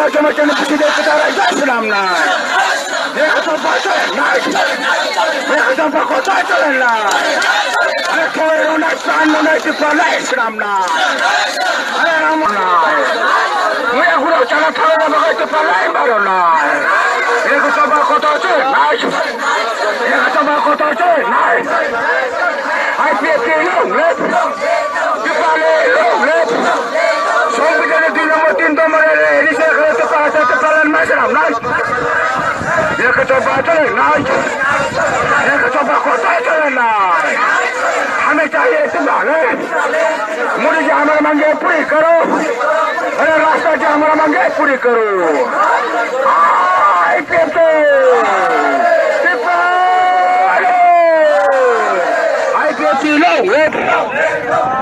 Macam-macam presiden negara Islam lah. Dia kata baca naik. Dia kata kota jalan lah. Ada kau nak sana naik di pala Islam lah. Ada ramai lah. Mereka guru cara tahu nak pakai di pala baru lah. Dia kata kota je naik. Dia kata kota je naik. IPP long lep. Di pala long lep. Sampai jadi di nomor 3 nomor ini saya kata tepalan macam naik. Dia kata batal naik. Dia kata kota jalan naik. हमें चाहिए संभाले मुझे जो हमारा मांगे पूरी करो अरे रास्ता जो हमारा मांगे पूरी करो IPP लोग